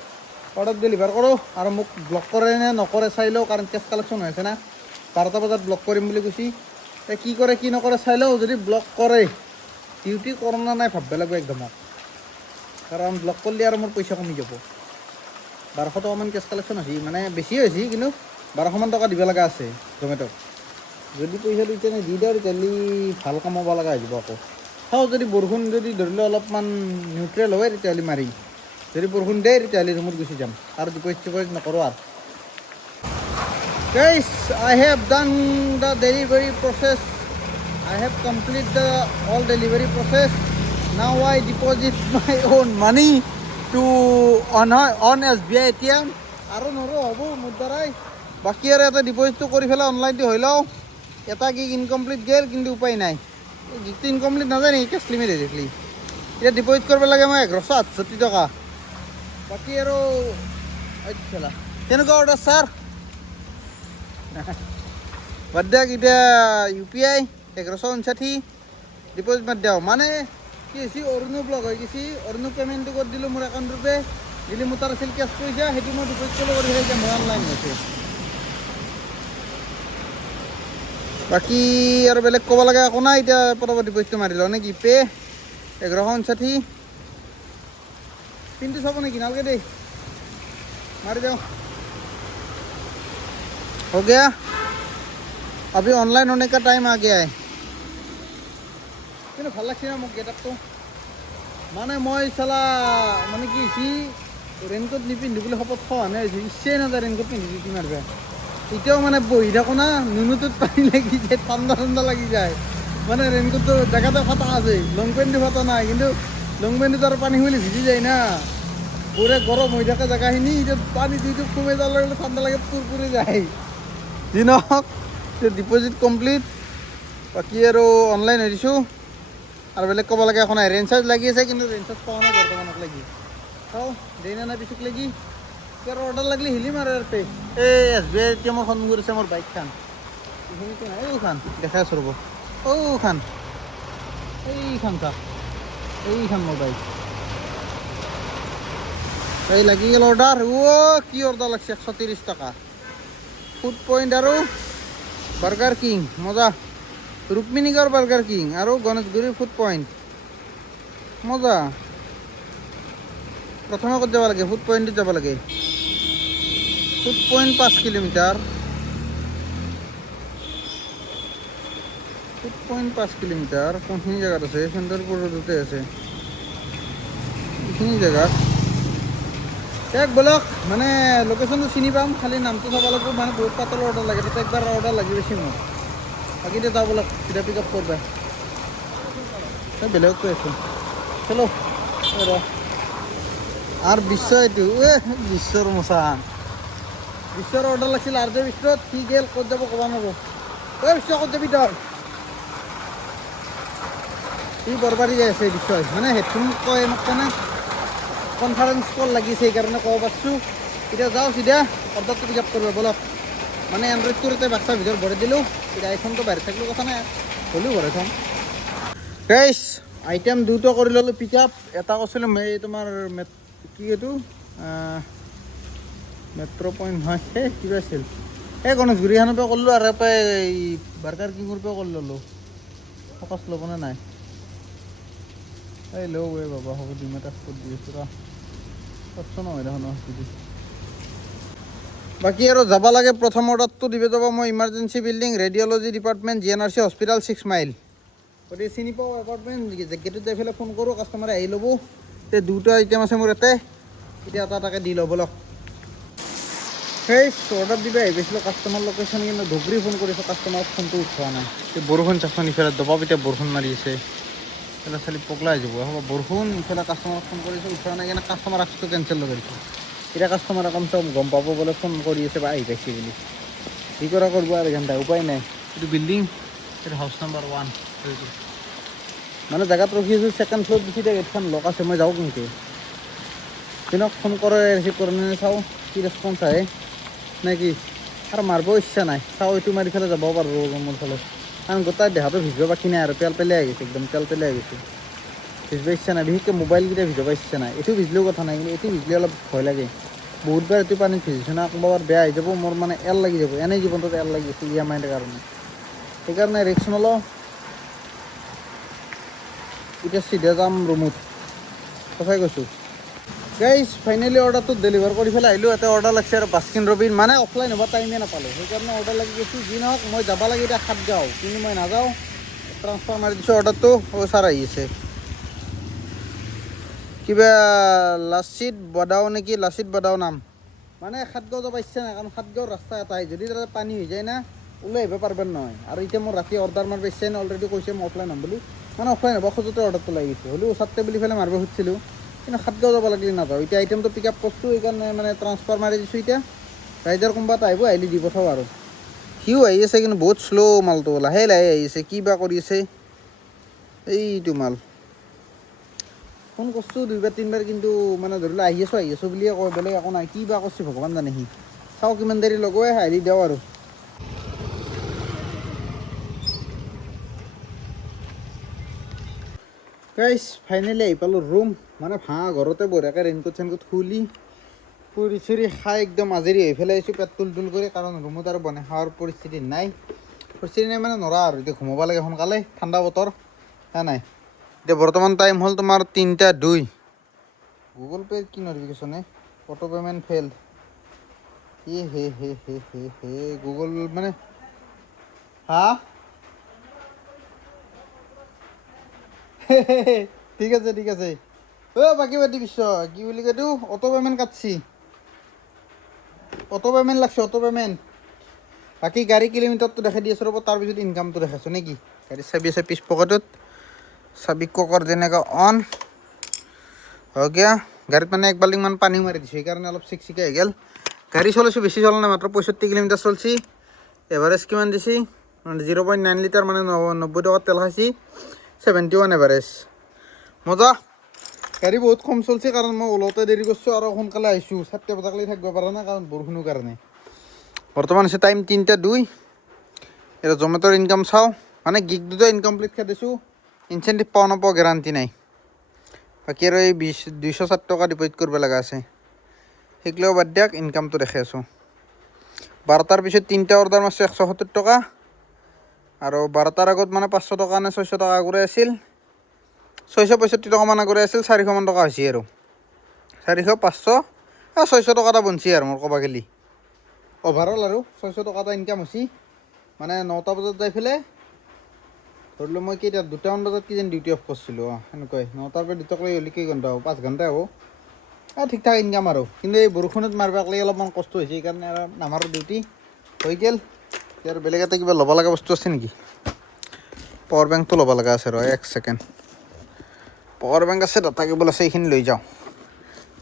অৰ্ডাৰ ডেলিভাৰ কৰোঁ আৰু মোক ব্লক কৰে নে নকৰে চাই লওঁ কাৰণ কেছ কালেকশ্যন হৈ আছে না 12টা বজাত ব্লক কৰিম বুলি কৈছি কি কৰে কি নকৰে চাই লওঁ যদি ব্লক কৰে ডিউটি কৰোঁ নাই ভাবিব লাগিব একদম কাৰণ ব্লক কৰিলে আৰু মোৰ পইচা কমি যাব 1200 টকামান কেছ কালেকশ্যন হৈছে মানে বেছি হৈছে কিন্তু 1200 মান টকা দিব লগা আছে জমেট'ক যদি পইচাটো এতিয়া দি দিওঁ তেতিয়াহ'লে ভাল কামাব লগা হৈ যাব আকৌ চাওঁ যদি বৰষুণ যদি ধৰি লওঁ অলপমান নিউট্ৰেল হয় তেতিয়াহ'লে মাৰিম যদি বৰষুণ দিয়ে তেতিয়াহ'লে ৰুমত গুচি যাম আৰু ডিপ'জিট নকৰোঁ আৰু Guys, I have done the delivery process. I have completed all delivery process. Now I deposit my own money to on SBI ATM. আৰু নৰো হ'ব মোৰ দ্বাৰাই বাকী আৰু এটা ডিপ'জিটটো কৰি পেলাই অনলাইনটো হৈ লওঁ এটা কি ইনকমপ্লিট গ'ল কিন্তু উপায় নাই যিটো ইনকমপ্লিট নাযায় নেকি কেছ লিমিট দেখলি এতিয়া ডিপ'জিট কৰিব লাগে মই 1168 টকা বাকী আৰু কেনেকুৱা অৰ্ডাৰ ছাৰ বাদ দিয়ক এতিয়া UPI 1159 ডিপ'জিট মাত দিওঁ মানে কি হৈছে অৰুণো ব্লক হৈ গৈছে অৰুণক পে'মেণ্টটো কৰি দিলোঁ মোৰ একাউণ্টৰ পে দিলি মোৰ তাৰ আছিল কেছ পইচা সেইটো মই ডিপ'জিট কৰিব কৰি এতিয়া মোৰ অনলাইন হৈছে বাকী আৰু বেলেগ ক'ব লগা একো নাই এতিয়া পটাপট ডিপ'জিটটো মাৰি লওঁ নে কি পে 1159 পিনটো চাব নেকি নালাগে দেই मार दो हो गया अभी ऑनलाइन होने का टाइम आ गया है কিন্তু ভাল লাগছে না মোক গেটআপটো মানে মই চালা মানে কি সি ৰেইনকোট নিপিন্ধো বুলি শপত খোৱা নাই ইচ্ছাই নাযায় ৰেইনকোট পিন্ধি কি মাৰিবা এতিয়াও মানে বহি থাকো না নুনুটোত পানী লাগি যায় ঠাণ্ডা ঠাণ্ডা লাগি যায় মানে ৰেইনকোটটো জেগাতে ফাটা আছে লং পেণ্টটো ফাটা নাই কিন্তু লং পেণ্টটো আৰু পানী হ'লে ভিজি যায় না পুরে গরম হয়ে থাকে জায়গাখিনি এতিয়া পানী দুইটো কমে যাওয়ার লাগলে ঠান্ডা লাগে পুরপুরে যায় যি নহওক ডিপোজিট কমপ্লিট বাকি আৰু অনলাইন হৈ দিছোঁ আৰু বেলেগ ক'ব লাগে এখন নাই ৰেঞ্জ চাৰ্জ লাগি আছে কিন্তু ৰেঞ্জ চাৰ্জ পোৱা নাই বৰ্তমানক লাগি চাওঁ দেই না নাই পিছত লাগি আৰু অৰ্ডাৰ লাগিলে হিলিম আৰু পে এই SBI ATM সন্মুখত আছে মোৰ বাইকখন এইখিনিতে নাই এইখন দেখাই আছোঁ ৰ'ব এইখন চাওক এইখন মোৰ বাইক এই লাগি গেল অৰ্ডাৰ কি অৰ্ডাৰ লাগছে 130 টকা ফুড পইণ্ট আৰু বাৰ্গাৰ কিং মজা ৰুক্মিণীগড় বাৰ্গাৰ কিং আৰু গণেশগুৰিৰ ফুড পইণ্ট মজা প্ৰথমে ক'ত যাব লাগে ফুড পইণ্টত যাব লাগে food point 5 kilometre food point 5 kilometre কোনখিনি জেগাত আছে সুন্দৰপুৰ ৰোডতে আছে এইখিনি জেগাত এক ব্লক মানে লোকেশ্যনটো চিনি পাম খালি নামটো চাব লাগিব মানে বহুত পাতল অৰ্ডাৰ লাগে তাতে একবাৰ অৰ্ডাৰ লাগি বেছি মোৰ বাকী এতিয়া যাব ব্লক চিধা পিক আপ কৰবা বেলেগত কৈ আছোঁ চলো আৰু বিশ্ব এইটো বিশ্বৰ মচান বিশ্বৰ অৰ্ডাৰ লাগিছিল আৰ জে বিশ্বত কি গেল ক'ত যাব ক'ব নোৱাৰো বিশ্ব ক'ত যাবি তই সি বৰবাৰী যাই আছে বিশ্বই মানে হেডফোন কয় মোক মানে কনফাৰেন্স কল লাগিছে সেইকাৰণে ক'ব পাৰছোঁ এতিয়া যাওঁ চিধা অৰ্ডাৰটো পিক আপ কৰিব বলক মানে এণ্ড্ৰইডটোৰ এটা বাক্সাৰ ভিতৰত ভৰাই দিলোঁ এতিয়া আইফোনটো বাহিৰত থাকিলেও কথা নাই হ'লেও ভৰাই থ'ম গাইছ আইটেম দুটা কৰি ল'লোঁ পিক আপ এটা কৈছিলোঁ এই তোমাৰ কি এইটো মেট্ৰ' পইণ্ট হয় সেই কিবা আছিল এই গণেশগুৰিখনৰ পৰা কৰিলোঁ আৰু এপাই এই বাৰ্গাৰ কিঙৰ পৰা কৰি ল'লোঁ ফকাচ ল'বনে নাই এই লওঁ এই বাবা হ'ব দিম এটা স্পট দি আছোঁ কষ্ট নহয় দেখোন বাকী আৰু যাব লাগে প্ৰথম অৰ্ডাৰটো দিব যাব মই emergency building radiology department GNRC hospital 6 mile গতিকে চিনি পাওঁ এপাৰ্টমেণ্ট গেটত যাই পেলাই ফোন কৰোঁ কাষ্টমাৰে আহি ল'ব এতিয়া দুটা আইটেম আছে মোৰ ইয়াতে এতিয়া এটা এটাকৈ দি ল'ব লওক সেই অৰ্ডাৰ দিবা আহি গৈছিলোঁ কাষ্টমাৰ লোকেশ্যন কিন্তু ধুবুৰী ফোন কৰিছোঁ কাষ্টমাৰক ফোনটো উঠোৱা নাই এতিয়া বৰষুণ চাচোন ইফালে দবাব এতিয়া বৰষুণ মাৰি আছে এইফালে চালি পগলা হৈ যাব হ'ব বৰষুণ ইফালে কাষ্টমাৰক ফোন কৰিছোঁ উঠোৱা নাই কাৰণে কাষ্টমাৰ আক্সটো কেঞ্চেল লগাইছোঁ এতিয়া কাষ্টমাৰে কমচে কম গম পাব বোলে ফোন কৰি আছে বা আহি পাইছে বুলি কি কৰা কৰিব আৰু ঘণ্টা উপায় নাই এইটো বিল্ডিং এইটো হাউচ নম্বৰ 1 মানে জেগাত ৰখি আছোঁ ছেকেণ্ড ফ্ল'ৰত গুচি দিয়ে গেটখন লক আছে মই যাওঁ কেনেকৈ দিনক ফোন কৰে ৰিচিভ কৰে নে চাওঁ কি ৰেচপঞ্চ আহে নে কি আৰু মাৰিব ইচ্ছা নাই চাওঁ এইটো মাৰি ফেলে যাব পাৰোঁ মোৰ ফালে কাৰণ গোটেই দেহাটো ভিজিব বাকী নাই আৰু পেল পেলাই আহিছে একদম পেল পেলাই আহিছে ভিজিব ইচ্ছা নাই বিশেষকৈ মোবাইলকেইটা ভিজাব ইচ্ছা নাই এইটো ভিজিলেও কথা নাই কিন্তু এইটো ভিজিলে অলপ ভয় লাগে বহুতবাৰ এইটো পানীত ভিজিছোঁ না কোনোবাৰ বেয়া হৈ যাব মোৰ মানে এল লাগি যাব এনেই জীৱনটোত এল লাগি আছে EMI কাৰণে সেইকাৰণে ৰিক্স নলওঁ এতিয়া চিধা যাম ৰুমত সঁচাই কৈছোঁ গাইজ ফাইনেলি অৰ্ডাৰটো ডেলিভাৰ কৰি পেলাই আহিলোঁ এটা অৰ্ডাৰ লাগিছে আৰু বাস্কিন ৰবিন মানে অফলাইন হ'ব টাইমে নাপালোঁ সেইকাৰণে অৰ্ডাৰ লাগি গৈছোঁ যি নহওক মই যাব লাগে এতিয়া সাতগাঁও কিন্তু মই নাযাওঁ ট্ৰান্সফাৰ মাৰি দিছোঁ অৰ্ডাৰটো ছাৰ আহি আছে কিবা লাচিত বদাও নেকি লাচিত বদাও নাম মানে সাতগাঁও যাব ইচ্ছা নাই কাৰণ সাতগাঁৱৰ ৰাস্তা এটাই যদি তাতে পানী হৈ যায় না ওলাই আহিব পাৰিব নহয় আৰু এতিয়া মোৰ ৰাতি অৰ্ডাৰ মাৰিব ইচ্ছা নাই অলৰেডি কৈছে মই অফলাইন হ'ম বুলি মানে অফলাইন হ'ব খোজোতে অৰ্ডাৰটো লাগি গৈছে হ'লেও ওচৰতে বুলি পেলাই মাৰিব খুজিছিলোঁ কিন্তু সাতগাঁও যাব লাগিলে নাযাওঁ এতিয়া আইটেমটো পিক আপ কৰিছোঁ সেইকাৰণে মানে ট্ৰান্সফাৰ মাৰি দিছোঁ এতিয়া ৰাইডাৰ কোনোবা এটা আহিব আহিলে দি পঠাওঁ আৰু সিও আহি আছে কিন্তু বহুত শ্ল' মালটো লাহে লাহে আহি আছে কি বা কৰি আছে এইটো মাল ফোন কৰিছোঁ 2-3বাৰ কিন্তু মানে ধৰি লওক আহি আছোঁ বুলিয়ে কয় বেলেগ একো নাই কি বা কৰিছে ভগৱান জানে সি চাওঁ কিমান দেৰি লগাই আহিলি দিওঁ আৰু গাইজ ফাইনেলি আহি পালোঁ ৰুম মানে ঘৰতে বঢ়িয়াকৈ ৰেইনকোট চেইনকোট খুলি পুৰি চুৰি খাই একদম আজৰি হৈ পেলাই আহিছোঁ পেট তুল কৰি কাৰণ ৰুমত আৰু বনাই খোৱাৰ পৰিস্থিতি নাই মানে নৰা আৰু এতিয়া ঘুমাব লাগে সোনকালে ঠাণ্ডা বতৰ নাই এতিয়া বৰ্তমান টাইম হ'ল তোমাৰ 3:02 গুগল পে'ৰ কি নটিফিকেশ্যন অটো পে'মেণ্ট ফেইল্ড হে গুগল মানে হা ঠিক আছে বাকী পাতি বিশ্ব কি বুলি কয় এইটো অটো পে'মেণ্ট কাটছি অটো পে'মেণ্ট লাগছে অটো পে'মেণ্ট বাকী গাড়ী কিলোমিটাৰটো দেখাই দি আছোঁ ৰ'ব তাৰপিছত ইনকামটো দেখাইছোঁ নেকি গাড়ীৰ চাবি আছে পিছ পকেটত চাবি ককৰ যেনেকৈ অন হৈ গিয়া গাড়ীত মানে 1 বাল্টিংমান পানী মাৰি দিছোঁ সেইকাৰণে অলপ চিকচিকাই হৈ গ'ল গাড়ী চলাইছোঁ বেছি চলা নাই মাত্ৰ 65 কিলোমিটাৰ চলছি এভাৰেজ কিমান দিছি 0.9 লিটাৰ মানে 90 টকাত তেল খাইছি 71 এভাৰেজ মজা গাড়ী বহুত কম চলছে কাৰণ মই ওলাওঁতে দেৰি কৰিছোঁ আৰু সোনকালে আহিছোঁ 7টা বজালৈকে থাকিব পৰা নাই কাৰণ বৰষুণৰ কাৰণে বৰ্তমান হৈছে টাইম 3:02 এতিয়া জমেট'ৰ ইনকাম চাওঁ মানে গিগ দুটা ইনকমপ্লিট খাই দিছোঁ ইনচেণ্টিভ পাওঁ নাপাওঁ গেৰাণ্টি নাই বাকী আৰু এই 260 টকা ডিপ'জিট কৰিব লগা আছে সেইগিলাও বাদ দিয়ক ইনকামটো দেখাই আছোঁ 12টাৰ পিছত 3টা অৰ্ডাৰ মাৰিছোঁ 170 টকা আৰু 12টাৰ আগত মানে 500 টকা নে 600 টকা আগৰে আছিল 665 টকামান আগৰে আছিল 400 মান টকা হৈছে আৰু 400 500 600 টকা এটা বনছি আৰু মোৰ ক'ব গ'লে অভাৰঅল আৰু 600 টকা এটা ইনকাম হৈছে মানে 9টা বজাত যাই পেলাই ধৰি লওক মই কেইটা 2টামান বজাত কিজানি ডিউটি অফ কৰিছিলোঁ সেনেকুৱাই 9টাৰ পৰা 2টালৈ হ'লে কেই ঘণ্টা হ'ব 5 ঘণ্টাই হ'ব ঠিক ঠাক ইনকাম আৰু কিন্তু এই বৰষুণত মাৰিবলৈ অলপমান কষ্ট হৈছে সেইকাৰণে আৰু নামাৰো ডিউটি হৈ গ'ল এতিয়া আৰু বেলেগ এটা কিবা ল'ব লগা বস্তু আছে নেকি পাৱাৰ বেংকটো ল'ব লগা আছে ৰ 1 ছেকেণ্ড পাৱাৰ বেংক আছে ডাটা কেবল আছে এইখিনি লৈ যাওঁ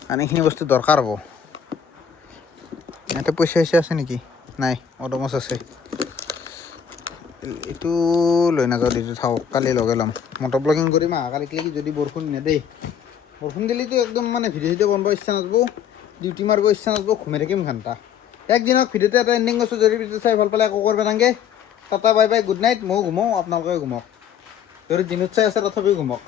আৰু এইখিনি বস্তু দৰকাৰ হ'ব ইয়াতে পইচা আছে নেকি নাই অডমছ আছে এইটো লৈ নাযাওঁ দিটো থাকক কালি লগে ল'ম মটৰ ব্লগিং কৰিম কালিক লাগি যদি বৰষুণ নেদেই বৰষুণ দিলেতো একদম মানে ভিডিঅ' বনাব ইচ্ছা নাযাব ডিউটি মাৰিব ইচ্ছা নাযাব ঘুমাই থাকিম ঘণ্টা একদিনত ভিডিঅ'তে এটা এণ্ডিং কৰিছোঁ যদি ভিডিঅ' চাই ভাল পালে একো কৰিব নালাগে tata bye bye good night ময়ো ঘুমাওঁ আপোনালোকে ঘুমক যদি দিনত চাই আছে তথাপিও ঘুমক